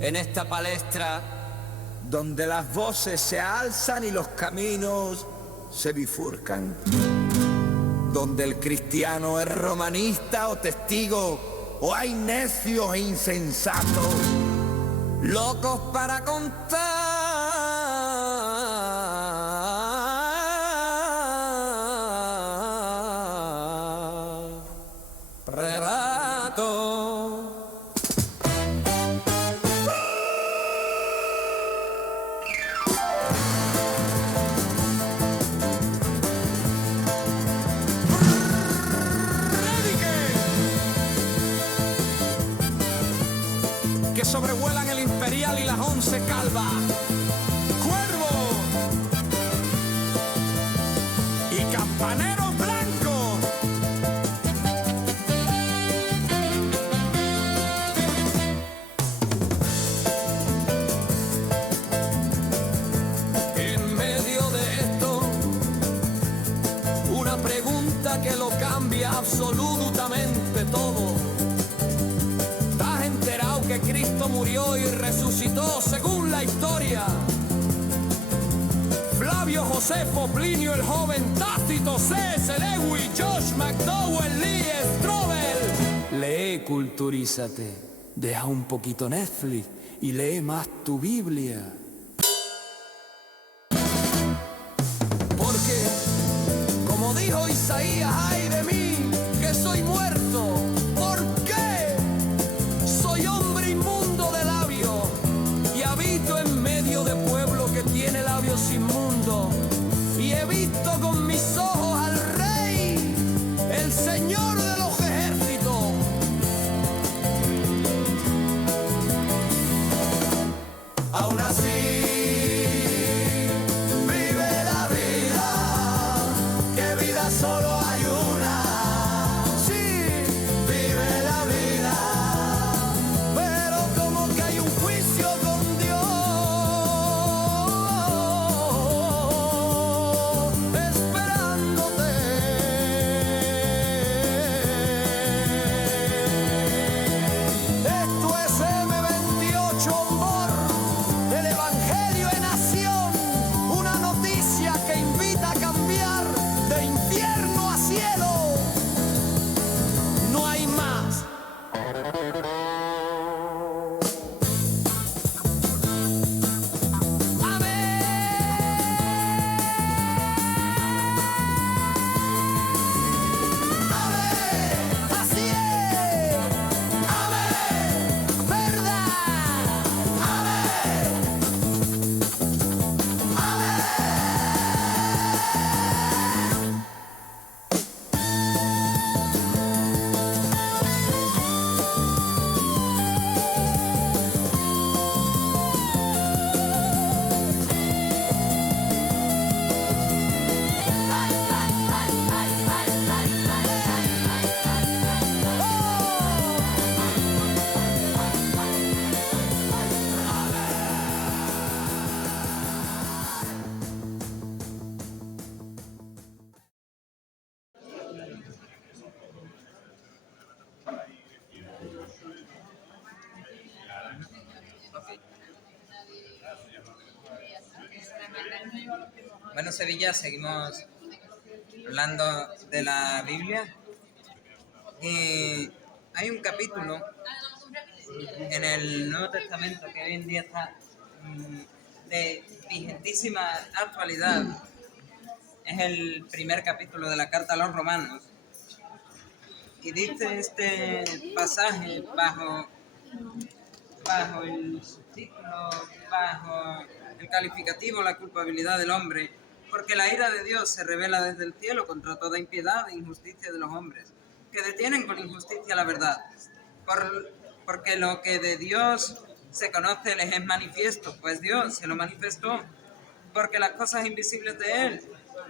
en esta palestra donde las voces se alzan y los caminos se bifurcan, donde el cristiano es romanista o testigo, o hay necios e insensatos, locos para contar relatos. Que sobrevuelan el Imperial y las 11 calvas. Cuervo y campaneros blancos. En medio de esto, una pregunta que lo cambia absolutamente todo. Que Cristo murió y resucitó según la historia. Flavio Josefo, Plinio el Joven, Tácito, C.S. Lewis, Josh McDowell, Lee Strobel. Lee, culturízate, deja un poquito Netflix y lee más tu Biblia. Porque, como dijo Isaías, ay de mí, que soy muerto. Tiene labios inmundos y he visto con mis ojos al Rey, el Señor de los ejércitos. Aún así vive la vida, que vida solo hay una. Sí, vive la vida, pero como que hay un juicio con Dios. Bueno, Sevilla, seguimos hablando de la Biblia y hay un capítulo en el Nuevo Testamento que hoy en día está de vigentísima actualidad. Es el primer capítulo de la Carta a los Romanos y dice este pasaje bajo el subtítulo, bajo el calificativo la culpabilidad del hombre, porque la ira de Dios se revela desde el cielo contra toda impiedad e injusticia de los hombres, que detienen con injusticia la verdad, porque lo que de Dios se conoce les es manifiesto, pues Dios se lo manifestó, porque las cosas invisibles de Él,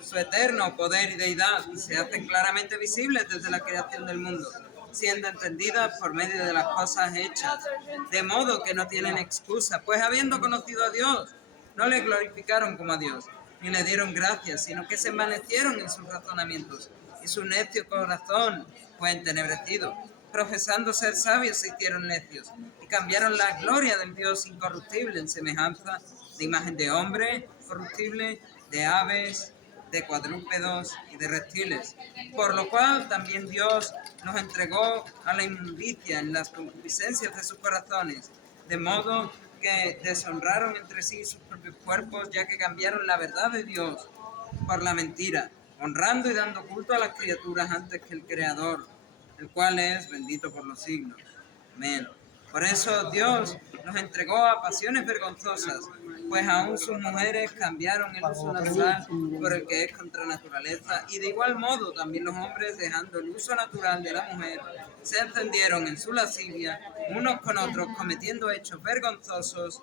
su eterno poder y deidad, se hacen claramente visibles desde la creación del mundo, siendo entendidas por medio de las cosas hechas, de modo que no tienen excusa, pues habiendo conocido a Dios, no le glorificaron como a Dios, ni le dieron gracias, sino que se envanecieron en sus razonamientos, y su necio corazón fue entenebrecido. profesando ser sabios, se hicieron necios y cambiaron la gloria del Dios incorruptible en semejanza de imagen de hombre corruptible, de aves, de cuadrúpedos y de reptiles. Por lo cual también Dios nos entregó a la inmundicia en las concupiscencias de sus corazones, de modo que deshonraron entre sí sus propios cuerpos, ya que cambiaron la verdad de Dios por la mentira, honrando y dando culto a las criaturas antes que el Creador, el cual es bendito por los siglos. Amén. Por eso Dios nos entregó a pasiones vergonzosas, pues aún sus mujeres cambiaron el uso natural por el que es contra naturaleza, y de igual modo también los hombres, dejando el uso natural de la mujer, se encendieron en su lascivia unos con otros, cometiendo hechos vergonzosos,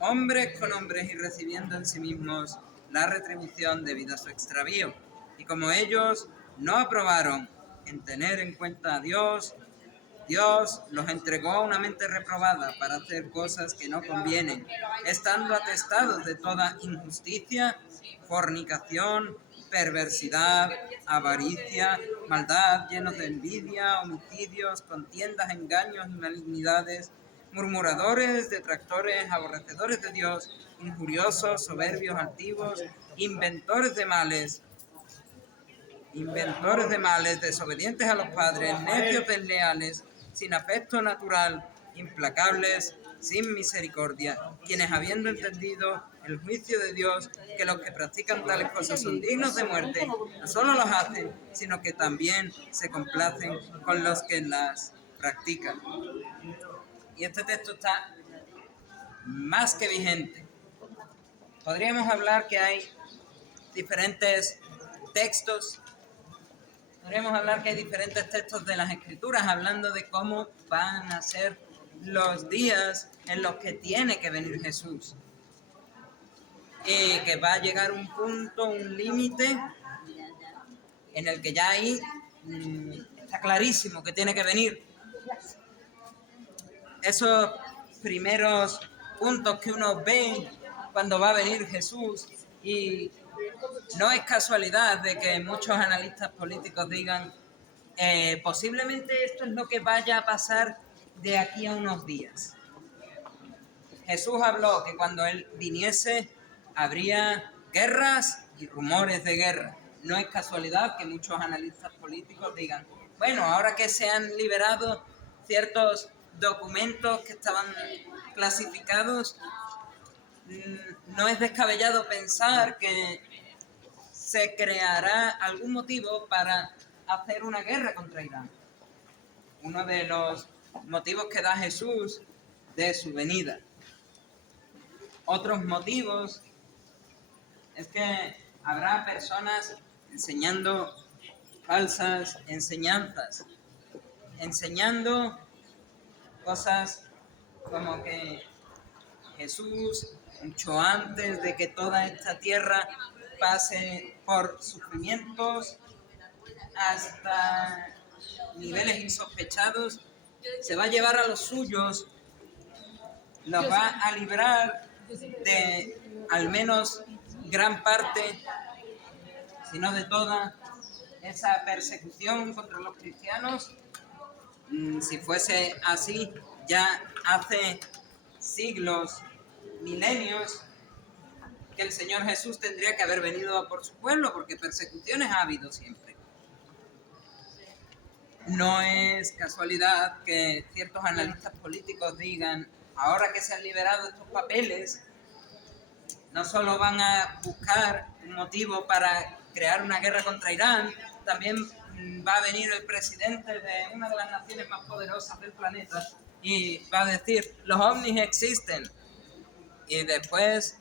hombres con hombres, y recibiendo en sí mismos la retribución debida a su extravío. Y como ellos no aprobaron en tener en cuenta a Dios, Dios los entregó a una mente reprobada para hacer cosas que no convienen, estando atestados de toda injusticia, fornicación, perversidad, avaricia, maldad, llenos de envidia, homicidios, contiendas, engaños y malignidades, murmuradores, detractores, aborrecedores de Dios, injuriosos, soberbios, altivos, inventores de males, desobedientes a los padres, necios, desleales, sin afecto natural, implacables, sin misericordia, quienes habiendo entendido el juicio de Dios, que los que practican tales cosas son dignos de muerte, no solo los hacen, sino que también se complacen con los que las practican. Y este texto está más que vigente. Podríamos hablar que hay diferentes textos. Podríamos hablar que hay diferentes textos de las Escrituras hablando de cómo van a ser los días en los que tiene que venir Jesús. Y que va a llegar un punto, un límite, en el que ya ahí está clarísimo que tiene que venir. Esos primeros puntos que uno ve cuando va a venir Jesús, y no es casualidad de que muchos analistas políticos digan posiblemente esto es lo que vaya a pasar de aquí a unos días. Jesús habló que cuando Él viniese habría guerras y rumores de guerra. No es casualidad que muchos analistas políticos digan, bueno, ahora que se han liberado ciertos documentos que estaban clasificados, no es descabellado pensar que se creará algún motivo para hacer una guerra contra Irán. Uno de los motivos que da Jesús de su venida. Otros motivos es que habrá personas enseñando falsas enseñanzas, enseñando cosas como que Jesús, mucho antes de que toda esta tierra pase por sufrimientos hasta niveles insospechados, se va a llevar a los suyos, los va a librar de al menos gran parte, si no de toda, esa persecución contra los cristianos. Si fuese así, ya hace siglos, milenios, que el Señor Jesús tendría que haber venido a por su pueblo, porque persecuciones ha habido siempre. No es casualidad que ciertos analistas políticos digan, ahora que se han liberado estos papeles, no solo van a buscar un motivo para crear una guerra contra Irán, también va a venir el presidente de una de las naciones más poderosas del planeta y va a decir, los ovnis existen. Y después,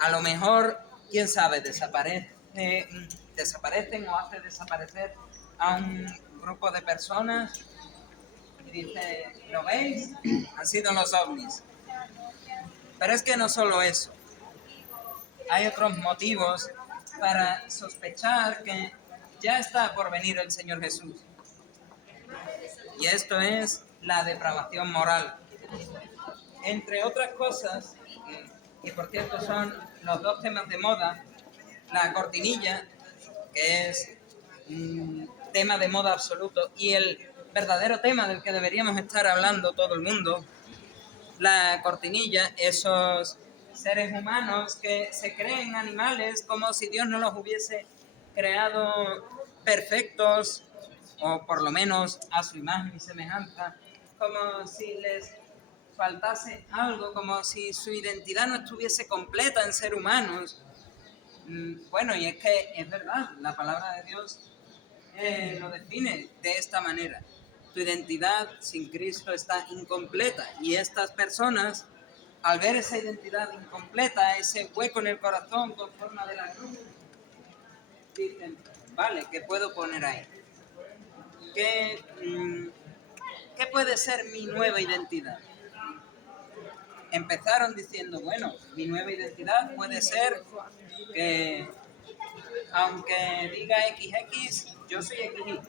a lo mejor, quién sabe, desaparecen o hace desaparecer a un grupo de personas y dice, ¿lo veis? Han sido los ovnis. Pero es que no solo eso. Hay otros motivos para sospechar que ya está por venir el Señor Jesús. Y esto es la depravación moral. Entre otras cosas, y por cierto son los dos temas de moda, la cortinilla, que es un tema de moda absoluto, y el verdadero tema del que deberíamos estar hablando todo el mundo, la cortinilla, esos seres humanos que se creen animales como si Dios no los hubiese creado perfectos, o por lo menos a su imagen y semejanza, como si les faltase algo, como si su identidad no estuviese completa en ser humanos. Bueno, y es que es verdad, la palabra de Dios lo define de esta manera. Tu identidad sin Cristo está incompleta, y estas personas, al ver esa identidad incompleta, ese hueco en el corazón con forma de la cruz, dicen, vale, ¿qué puedo poner ahí? ¿Qué puede ser mi nueva identidad? Empezaron diciendo, bueno, mi nueva identidad puede ser que aunque diga XX, yo soy XY.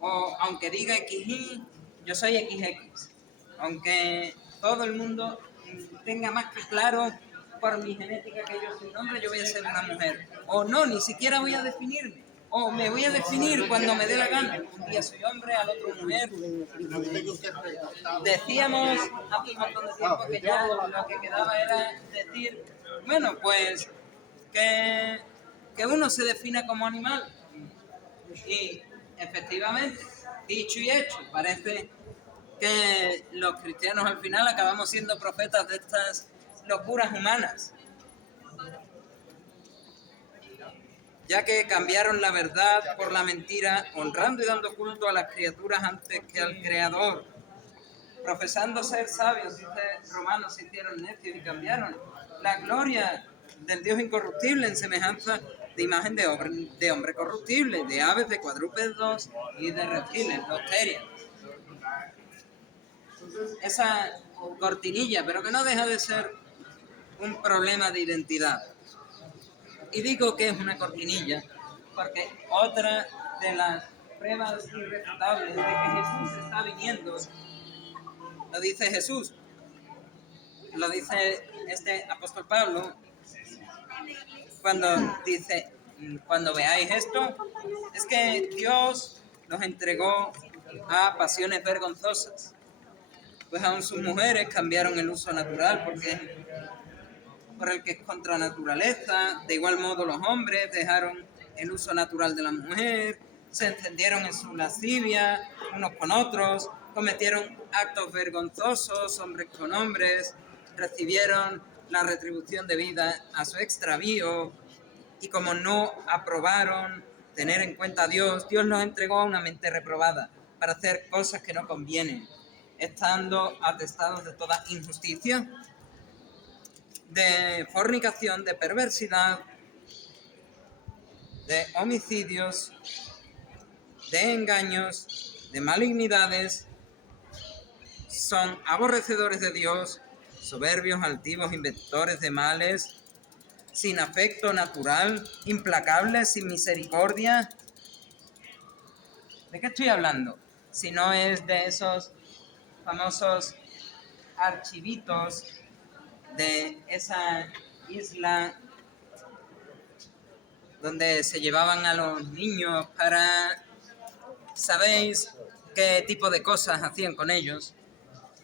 O aunque diga XY, yo soy XX. Aunque todo el mundo tenga más que claro por mi genética que yo soy un hombre, yo voy a ser una mujer. O no, ni siquiera voy a definirme. O me voy a definir cuando me dé la gana. Un día soy hombre, al otro mujer. Decíamos hace un montón de tiempo que ya lo que quedaba era decir, bueno, pues que uno se defina como animal. Y efectivamente, dicho y hecho, parece que los cristianos al final acabamos siendo profetas de estas locuras humanas, ya que cambiaron la verdad por la mentira, honrando y dando culto a las criaturas antes que al Creador. Profesando ser sabios, dice Romanos, se hicieron necios y cambiaron la gloria del Dios incorruptible en semejanza de imagen de hombre corruptible, de aves, de cuadrúpedos y de reptiles, los terias. Esa cortinilla, pero que no deja de ser un problema de identidad. Y digo que es una cortinilla porque otra de las pruebas irrefutables de que Jesús está viniendo, lo dice Jesús, lo dice este apóstol Pablo, cuando dice, cuando veáis esto, es que Dios nos entregó a pasiones vergonzosas, pues aún sus mujeres cambiaron el uso natural por el que es contra naturaleza. De igual modo los hombres dejaron el uso natural de la mujer, se encendieron en su lascivia unos con otros, cometieron actos vergonzosos hombres con hombres, recibieron la retribución debida a su extravío, y como no aprobaron tener en cuenta a Dios, Dios los entregó a una mente reprobada para hacer cosas que no convienen, estando atestados de toda injusticia, de fornicación, de perversidad, de homicidios, de engaños, de malignidades. Son aborrecedores de Dios, soberbios, altivos, inventores de males, sin afecto natural, implacables, sin misericordia. ¿De qué estoy hablando? Si no es de esos famosos archivitos de esa isla donde se llevaban a los niños para, ¿sabéis qué tipo de cosas hacían con ellos?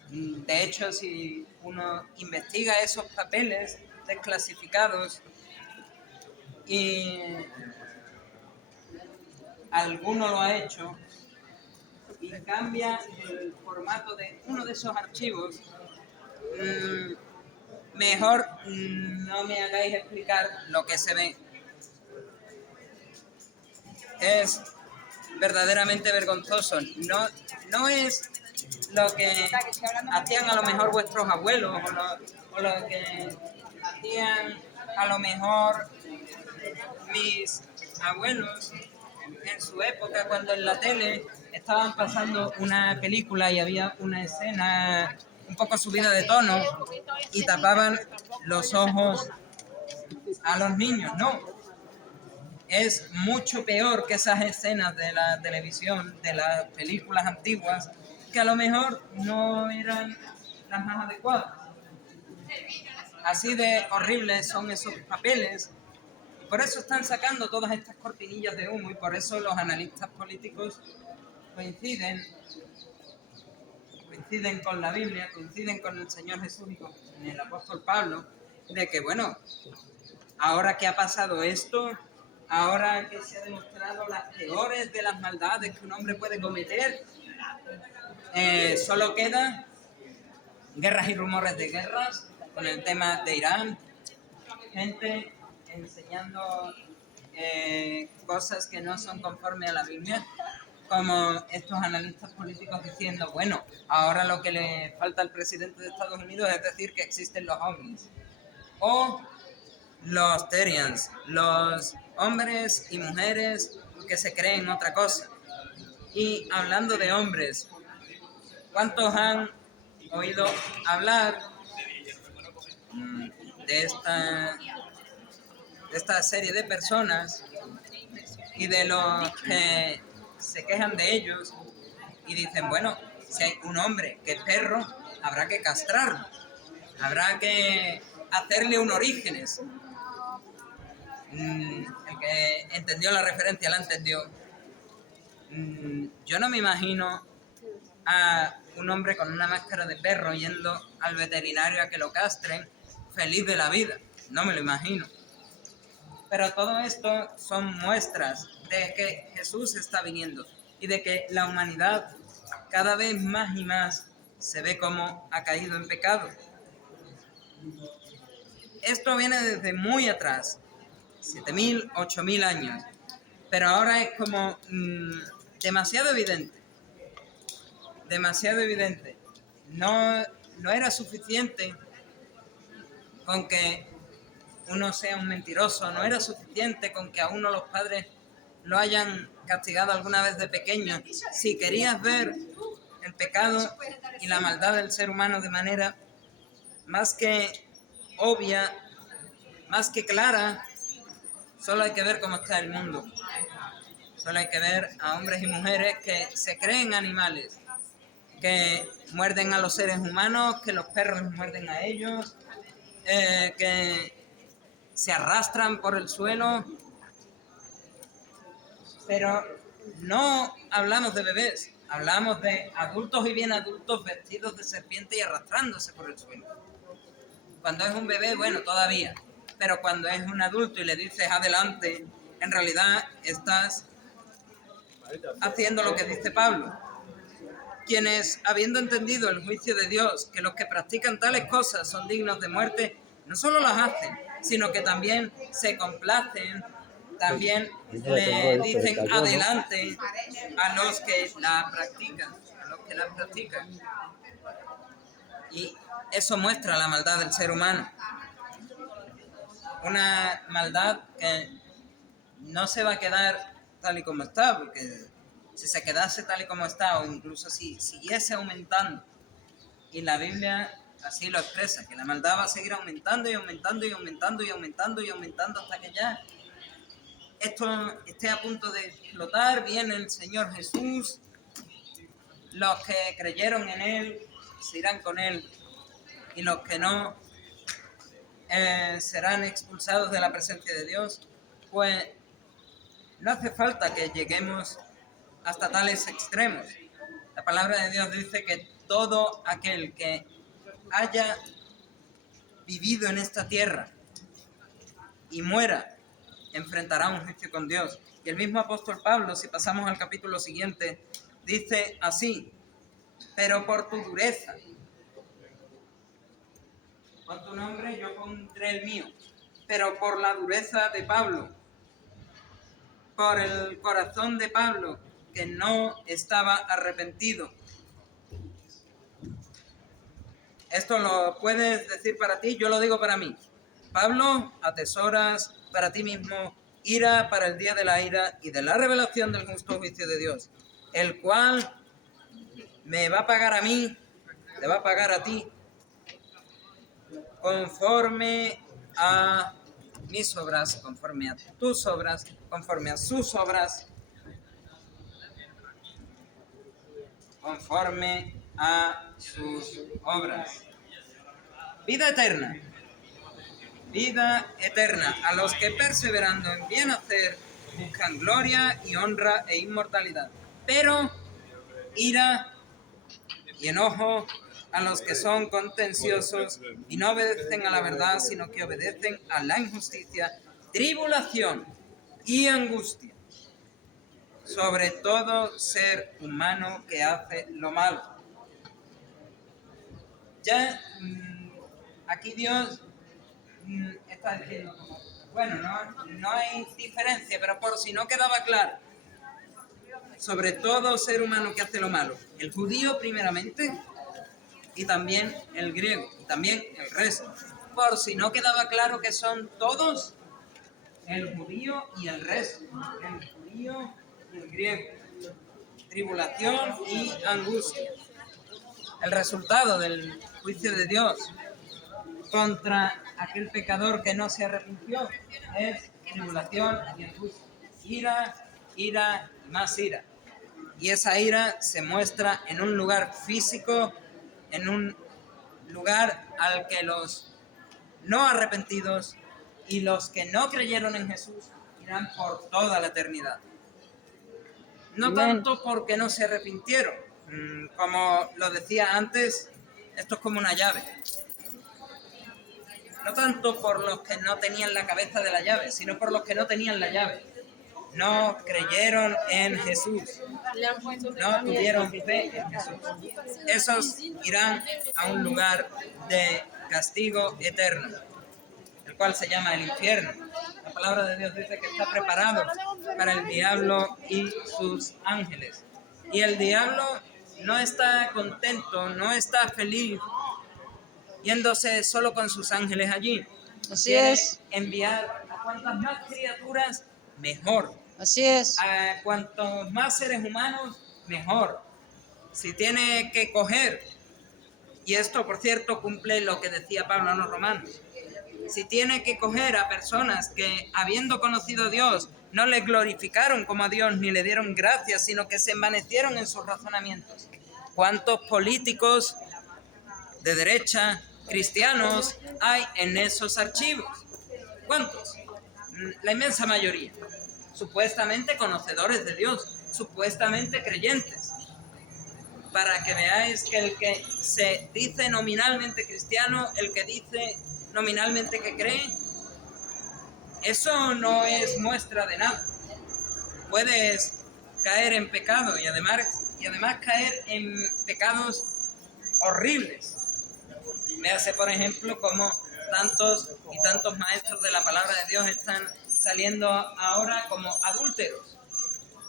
De hecho, si uno investiga esos papeles desclasificados, y alguno lo ha hecho, y cambia el formato de uno de esos archivos, mejor no me hagáis explicar lo que se ve. Es verdaderamente vergonzoso. No es lo que hacían a lo mejor vuestros abuelos, o lo que hacían a lo mejor mis abuelos en su época, cuando en la tele estaban pasando una película y había una escena un poco subida de tono y tapaban los ojos a los niños. No, es mucho peor que esas escenas de la televisión, de las películas antiguas, que a lo mejor no eran las más adecuadas. Así de horribles son esos papeles. Por eso están sacando todas estas cortinillas de humo, y por eso los analistas políticos coinciden con la Biblia, coinciden con el Señor Jesús y con el apóstol Pablo, de que, bueno, ahora que ha pasado esto, ahora que se ha demostrado las peores de las maldades que un hombre puede cometer, solo quedan guerras y rumores de guerras con el tema de Irán, gente enseñando cosas que no son conforme a la Biblia, como estos analistas políticos diciendo, bueno, ahora lo que le falta al presidente de Estados Unidos es decir que existen los ovnis. O los Terians, los hombres y mujeres que se creen otra cosa. Y hablando de hombres, ¿cuántos han oído hablar de esta serie de personas y de los que se quejan de ellos y dicen, bueno, si hay un hombre que es perro, habrá que castrarlo, habrá que hacerle un orígenes? El que entendió la referencia la entendió. Yo no me imagino a un hombre con una máscara de perro yendo al veterinario a que lo castren, feliz de la vida. No me lo imagino. Pero todo esto son muestras de que Jesús está viniendo y de que la humanidad cada vez más y más se ve como ha caído en pecado. Esto viene desde muy atrás, 7.000, 8.000 años, pero ahora es como demasiado evidente. No era suficiente con que uno sea un mentiroso, no era suficiente con que a uno los padres lo hayan castigado alguna vez de pequeño. Si querías ver el pecado y la maldad del ser humano de manera más que obvia, más que clara, solo hay que ver cómo está el mundo. Solo hay que ver a hombres y mujeres que se creen animales, que muerden a los seres humanos, que los perros muerden a ellos, que se arrastran por el suelo. Pero no hablamos de bebés, hablamos de adultos y bien adultos vestidos de serpiente y arrastrándose por el suelo. Cuando es un bebé, bueno, todavía. Pero cuando es un adulto y le dices adelante, en realidad estás haciendo lo que dice Pablo. Quienes, habiendo entendido el juicio de Dios, que los que practican tales cosas son dignos de muerte, no solo las hacen, sino que también se complacen, también le dicen adelante a los que la practican, Y eso muestra la maldad del ser humano. Una maldad que no se va a quedar tal y como está, porque si se quedase tal y como está, o incluso si siguiese aumentando, y la Biblia así lo expresa, que la maldad va a seguir aumentando y aumentando y aumentando y aumentando y aumentando hasta que ya esto esté a punto de explotar. Viene el Señor Jesús, los que creyeron en Él se irán con Él y los que no serán expulsados de la presencia de Dios. Pues no hace falta que lleguemos hasta tales extremos. La palabra de Dios dice que todo aquel que haya vivido en esta tierra y muera, enfrentará un juicio con Dios. Y el mismo apóstol Pablo, si pasamos al capítulo siguiente, dice así: pero por tu dureza, con tu nombre yo pondré el mío, pero por la dureza de Pablo, por el corazón de Pablo, que no estaba arrepentido. Esto lo puedes decir para ti, yo lo digo para mí. Pablo, atesoras para ti mismo ira para el día de la ira y de la revelación del justo juicio de Dios, el cual me va a pagar a mí, te va a pagar a ti, conforme a mis obras, conforme a tus obras, conforme a sus obras, conforme a sus obras. Vida eterna a los que perseverando en bien hacer buscan gloria y honra e inmortalidad. Pero ira y enojo a los que son contenciosos y no obedecen a la verdad, sino que obedecen a la injusticia, tribulación y angustia sobre todo ser humano que hace lo malo. Ya aquí Dios está diciendo, bueno, no hay diferencia, pero por si no quedaba claro, sobre todo ser humano que hace lo malo, el judío primeramente y también el griego y también el resto. Por si no quedaba claro que son todos, el judío y el resto, el judío y el griego, tribulación y angustia. El resultado del juicio de Dios contra aquel pecador que no se arrepintió es tribulación y angustia, ira, ira y más ira. Y esa ira se muestra en un lugar físico, en un lugar al que los no arrepentidos y los que no creyeron en Jesús irán por toda la eternidad. No tanto porque no se arrepintieron, como lo decía antes, esto es como una llave. No tanto por los que no tenían la cabeza de la llave, sino por los que no tenían la llave. No creyeron en Jesús, no tuvieron fe en Jesús. Esos irán a un lugar de castigo eterno, el cual se llama el infierno. La palabra de Dios dice que está preparado para el diablo y sus ángeles. Y el diablo no está contento, no está feliz yéndose solo con sus ángeles allí. Así Quiere es. enviar a cuantas más criaturas, mejor. Así es. A cuantos más seres humanos, mejor. Si tiene que coger, y esto por cierto cumple lo que decía Pablo a los romanos, si tiene que coger a personas que habiendo conocido a Dios no le glorificaron como a Dios ni le dieron gracias, sino que se envanecieron en sus razonamientos. ¿Cuántos políticos de derecha, cristianos, hay en esos archivos? ¿Cuántos? La inmensa mayoría. Supuestamente conocedores de Dios, supuestamente creyentes. Para que veáis que el que se dice nominalmente cristiano, el que dice nominalmente que cree, eso no es muestra de nada. Puedes caer en pecado y además caer en pecados horribles. Véase, por ejemplo, como tantos y tantos maestros de la palabra de Dios están saliendo ahora como adúlteros,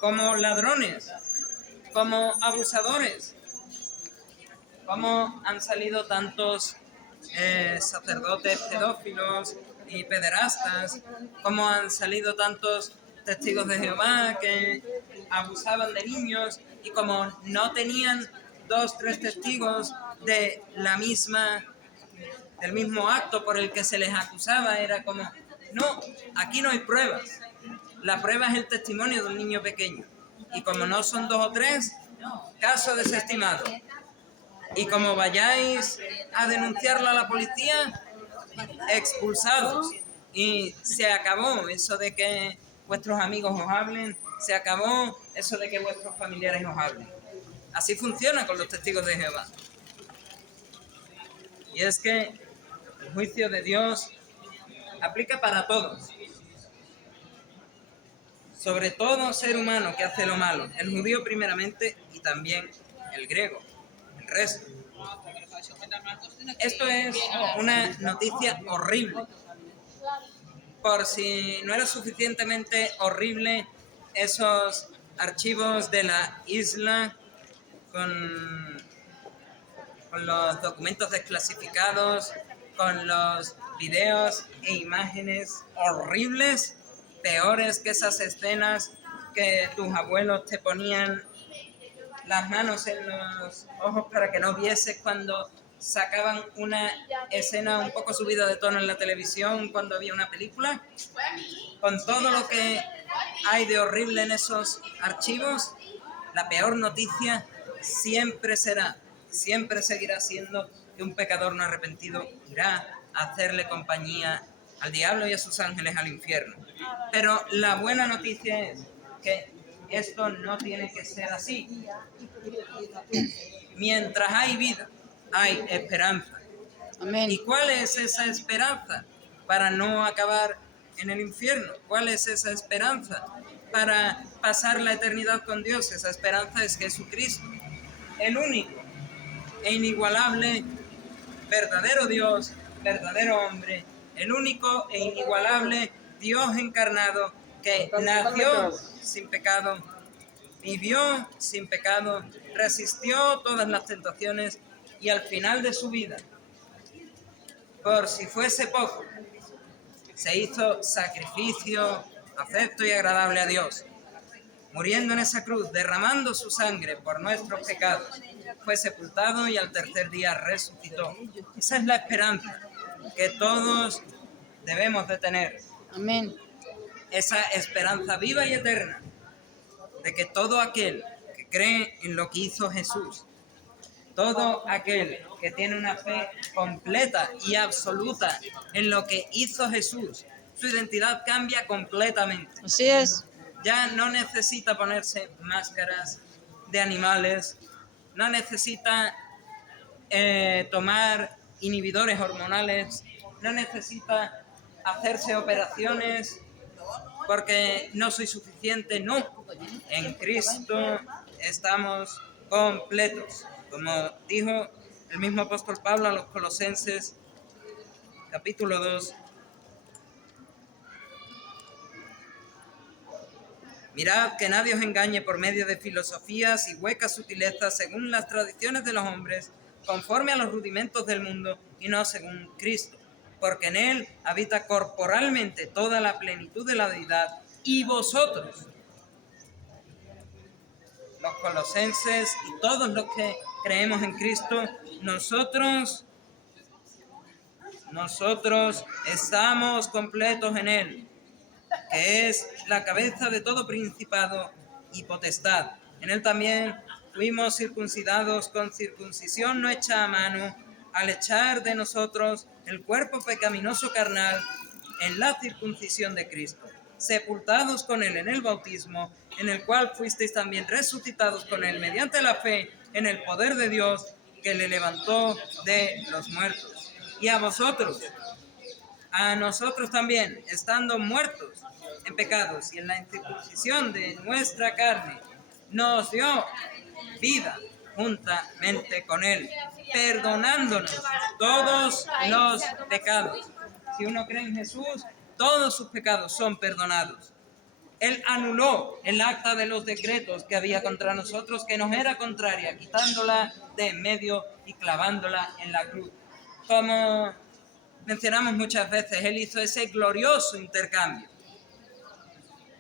como ladrones, como abusadores, como han salido tantos sacerdotes pedófilos y pederastas, como han salido tantos testigos de Jehová que abusaban de niños y como no tenían 2, 3 testigos de del mismo acto por el que se les acusaba, era como, no, aquí no hay pruebas, la prueba es el testimonio de un niño pequeño, y como no son 2 o 3, caso desestimado, y como vayáis a denunciarlo a la policía, expulsados, y se acabó eso de que vuestros amigos os hablen, se acabó eso de que vuestros familiares os hablen. Así funciona con los testigos de Jehová. Y es que el juicio de Dios aplica para todos. Sobre todo ser humano que hace lo malo. El judío primeramente y también el griego, el resto. Esto es una noticia horrible. Por si no era suficientemente horrible esos archivos de la isla con los documentos desclasificados, con los videos e imágenes horribles, peores que esas escenas que tus abuelos te ponían las manos en los ojos para que no vieses cuando sacaban una escena un poco subida de tono en la televisión cuando había una película. Con todo lo que hay de horrible en esos archivos, la peor noticia siempre seguirá siendo que un pecador no arrepentido irá a hacerle compañía al diablo y a sus ángeles al infierno. Pero la buena noticia es que esto no tiene que ser así. Mientras hay vida, hay esperanza. Amén. ¿Y cuál es esa esperanza para no acabar en el infierno? ¿Cuál es esa esperanza para pasar la eternidad con Dios? Esa esperanza es Jesucristo, el único e inigualable verdadero Dios, verdadero hombre, el único e inigualable Dios encarnado que nació sin pecado, vivió sin pecado, resistió todas las tentaciones y al final de su vida, por si fuese poco, se hizo sacrificio acepto y agradable a Dios, muriendo en esa cruz, derramando su sangre por nuestros pecados, fue sepultado y al tercer día resucitó. Esa es la esperanza que todos debemos de tener. Amén. Esa esperanza viva y eterna de que todo aquel que cree en lo que hizo Jesús, todo aquel que tiene una fe completa y absoluta en lo que hizo Jesús, su identidad cambia completamente. Así es. Ya no necesita ponerse máscaras de animales, no necesita tomar inhibidores hormonales, no necesita hacerse operaciones porque no soy suficiente, no. En Cristo estamos completos. Como dijo el mismo apóstol Pablo a los Colosenses, capítulo 2. Mirad que nadie os engañe por medio de filosofías y huecas sutilezas según las tradiciones de los hombres, conforme a los rudimentos del mundo y no según Cristo, porque en él habita corporalmente toda la plenitud de la deidad, y vosotros, los colosenses y todos los que creemos en Cristo, nosotros estamos completos en él, que es la cabeza de todo principado y potestad. En él también fuimos circuncidados con circuncisión no hecha a mano, al echar de nosotros el cuerpo pecaminoso carnal en la circuncisión de Cristo, sepultados con él en el bautismo, en el cual fuisteis también resucitados con él mediante la fe en el poder de Dios que le levantó de los muertos. Y a nosotros también, estando muertos en pecados y en la incircuncisión de nuestra carne, nos dio vida juntamente con él, perdonándonos todos los pecados. Si uno cree en Jesús, todos sus pecados son perdonados. Él anuló el acta de los decretos que había contra nosotros, que nos era contraria, quitándola de en medio y clavándola en la cruz. Como mencionamos muchas veces, él hizo ese glorioso intercambio.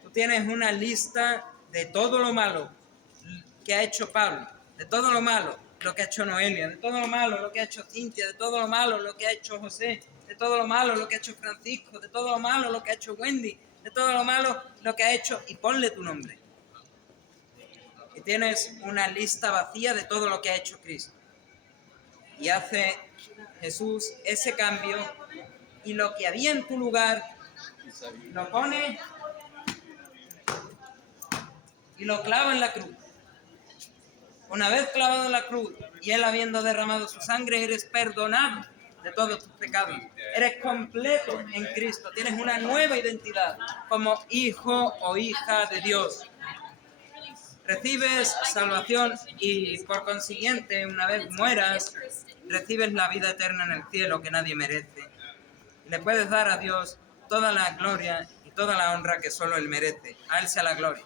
Tú tienes una lista de todo lo malo que ha hecho Pablo, de todo lo malo lo que ha hecho Noelia, de todo lo malo lo que ha hecho Cintia, de todo lo malo lo que ha hecho José, de todo lo malo lo que ha hecho Francisco, de todo lo malo lo que ha hecho Wendy, de todo lo malo lo que ha hecho, y ponle tu nombre. Y tienes una lista vacía de todo lo que ha hecho Cristo. Y hace Jesús ese cambio, y lo que había en tu lugar lo pone y lo clava en la cruz. Una vez clavado en la cruz y él habiendo derramado su sangre, eres perdonado de todos tus pecados. Eres completo en Cristo. Tienes una nueva identidad como hijo o hija de Dios. Recibes salvación y por consiguiente, una vez mueras, recibes la vida eterna en el cielo que nadie merece. Y le puedes dar a Dios toda la gloria y toda la honra que solo Él merece. A Él sea la gloria.